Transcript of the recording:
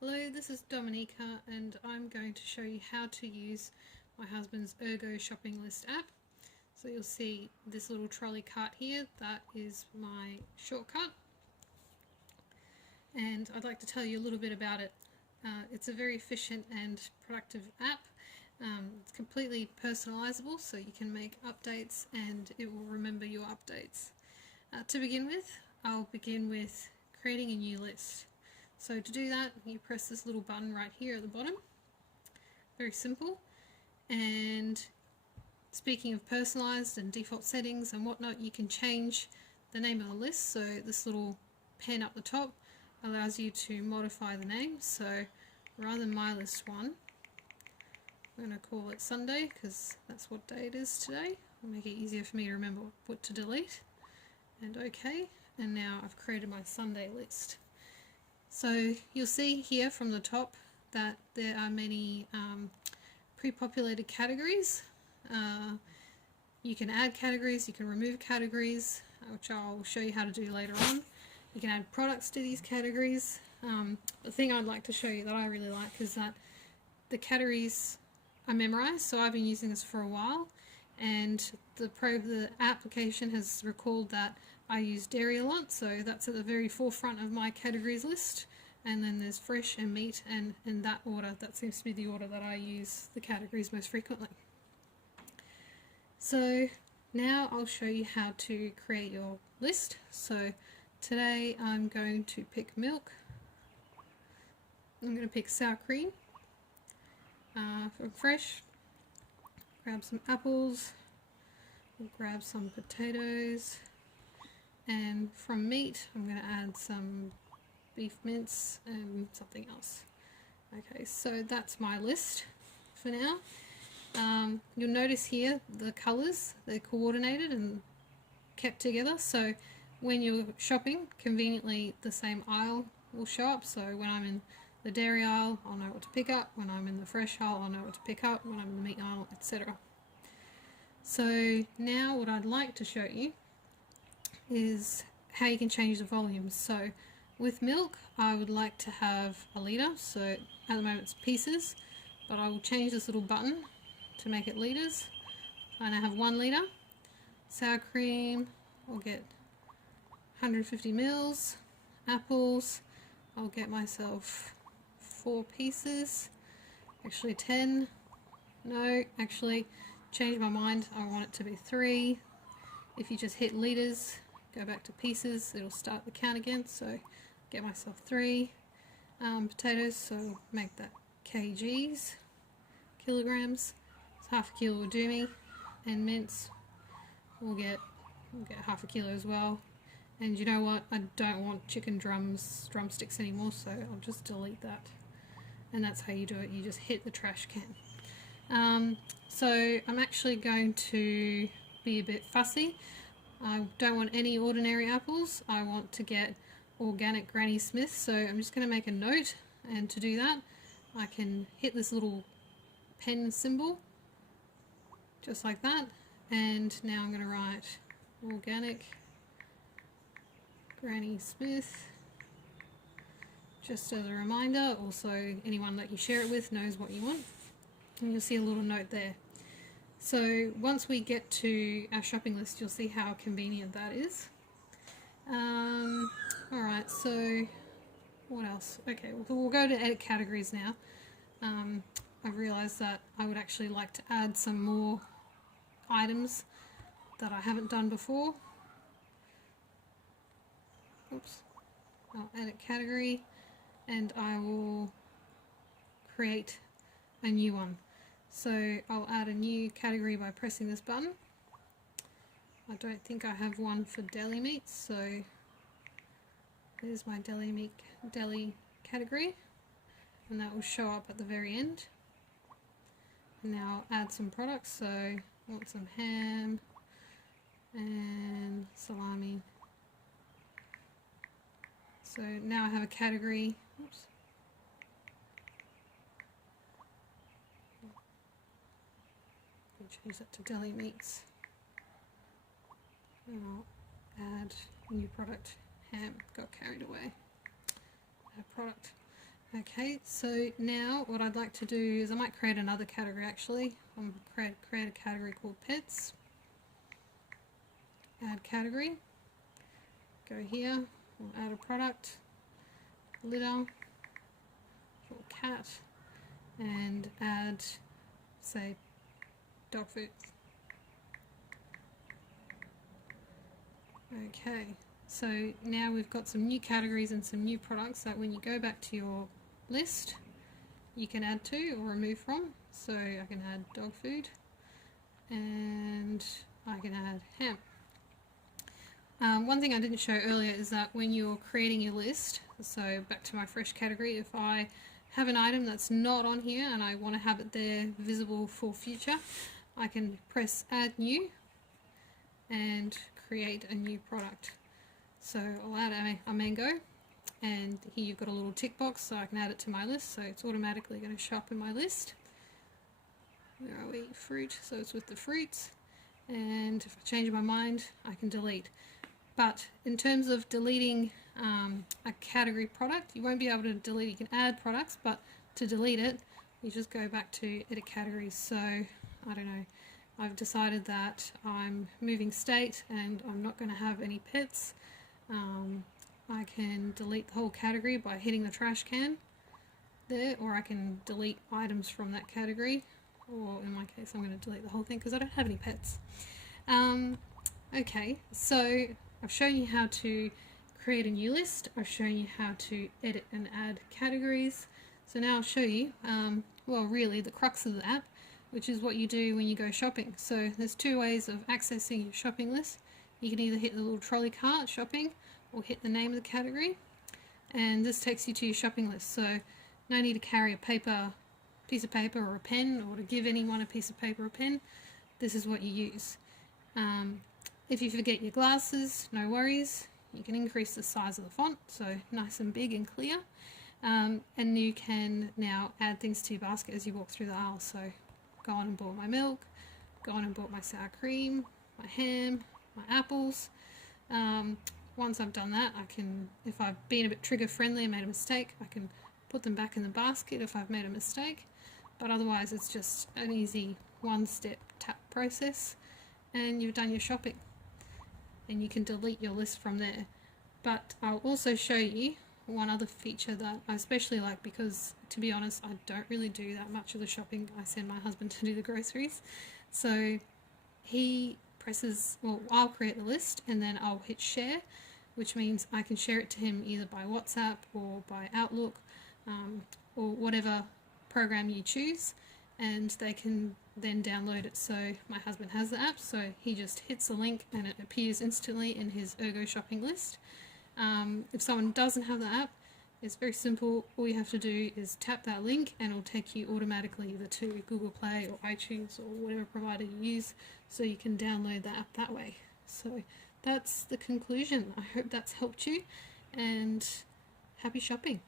Hello, this is Dominica and I'm going to show you how to use my husband's Ergo shopping list app. So you'll see this little trolley cart here, that is my shortcut, and I'd like to tell you a little bit about it. It's a very efficient and productive app. It's completely personalizable, so you can make updates and it will remember your updates. To begin with, I'll begin with creating a new list. So to do that, you press this little button right here at the bottom. Very simple. And speaking of personalized and default settings and whatnot, you can change the name of the list. So this little pen up the top allows you to modify the name. So rather than my list 1, I'm going to call it Sunday because that's what day it is today. It'll make it easier for me to remember what to delete. And OK, and now I've created my Sunday list. So you'll see here from the top that there are many pre-populated categories. You can add categories, you can remove categories, which I'll show you how to do later on. You can add products to these categories. The thing I'd like to show you that I really like is that the categories are memorized, so I've been using this for a while, and the application has recalled that I use dairy a lot, so that's at the very forefront of my categories list. And then there's fresh and meat, and in that order, that seems to be the order that I use the categories most frequently. So now I'll show you how to create your list. So today I'm going to pick milk. I'm going to pick sour cream from fresh. Grab some apples. We'll grab some potatoes. And from meat, I'm going to add some beef mince and something else. Okay, so that's my list for now. You'll notice here the colours, they're coordinated and kept together, so when you're shopping, conveniently the same aisle will show up. So when I'm in the dairy aisle, I'll know what to pick up. When I'm in the fresh aisle, I'll know what to pick up. When I'm in the meat aisle, etc. So now what I'd like to show you is how you can change the volumes. So with milk, I would like to have a litre, so at the moment it's pieces, but I will change this little button to make it litres. I now have 1 litre. Sour cream, I'll get 150 mils. Apples, I'll get myself 4 pieces, actually 10. No, actually, change my mind, I want it to be 3. If you just hit litres, go back to pieces, it'll start the count again, so get myself 3. Potatoes, so make that kgs, kilograms, so half a kilo will do me, and mince, we'll get half a kilo as well. And you know what, I don't want chicken drumsticks anymore, so I'll just delete that. And that's how you do it, you just hit the trash can. So I'm actually going to be a bit fussy. I don't want any ordinary apples, I want to get organic Granny Smith, so I'm just going to make a note, and to do that I can hit this little pen symbol just like that, and now I'm going to write organic Granny Smith, just as a reminder. Also, anyone that you share it with knows what you want, and you'll see a little note there. So once we get to our shopping list, you'll see how convenient that is. Alright, so what else? Okay, we'll go to edit categories now. I've realised that I would actually like to add some more items that I haven't done before. Oops. I'll edit category and I will create a new one. So I'll add a new category by pressing this button. I don't think I have one for deli meats, so there's my deli category, and that will show up at the very end. And now I'll add some products, so I want some ham and salami. So now I have a category. Oops. Change that to deli meats. And I'll add a new product, ham, got carried away. Add a product. Okay, so now what I'd like to do is I might create another category actually. I'm going to create a category called pets. Add category. Go here, we'll add a product, litter, or cat, and add, say, dog food. Okay, so now we've got some new categories and some new products that when you go back to your list, you can add to or remove from. So I can add dog food and I can add ham. One thing I didn't show earlier is that when you're creating your list, so back to my fresh category, if I have an item that's not on here and I want to have it there visible for future, I can press add new and create a new product. So I'll add a mango, and here you've got a little tick box so I can add it to my list, so it's automatically going to show up in my list. Where are we? Fruit, so it's with the fruits, and if I change my mind I can delete. But in terms of deleting a category product, you won't be able to delete. You can add products, but to delete it you just go back to edit categories. So I don't know, I've decided that I'm moving state and I'm not going to have any pets. I can delete the whole category by hitting the trash can there, or I can delete items from that category, or in my case I'm going to delete the whole thing because I don't have any pets. Okay, so I've shown you how to create a new list, I've shown you how to edit and add categories, so now I'll show you, well really the crux of the app, which is what you do when you go shopping. So there's two ways of accessing your shopping list. You can either hit the little trolley cart shopping or hit the name of the category, and this takes you to your shopping list. So no need to carry a piece of paper or a pen, or to give anyone a piece of paper or pen. This is what you use. If you forget your glasses, no worries, you can increase the size of the font, so nice and big and clear, and you can now add things to your basket as you walk through the aisle. So go on and bought my milk, go on and bought my sour cream, my ham, my apples. Once I've done that, I can, if I've been a bit trigger friendly and made a mistake, I can put them back in the basket if I've made a mistake, but otherwise it's just an easy one-step tap process and you've done your shopping, and you can delete your list from there. But I'll also show you one other feature that I especially like, because to be honest I don't really do that much of the shopping. I send my husband to do the groceries, so he presses, well, I'll create the list and then I'll hit share, which means I can share it to him either by WhatsApp or by Outlook, or whatever program you choose, and they can then download it. So my husband has the app, so he just hits the link and it appears instantly in his Ergo shopping list. If someone doesn't have the app, it's very simple. All you have to do is tap that link and it'll take you automatically either to Google Play or iTunes or whatever provider you use, so you can download the app that way. So that's the conclusion. I hope that's helped you, and happy shopping.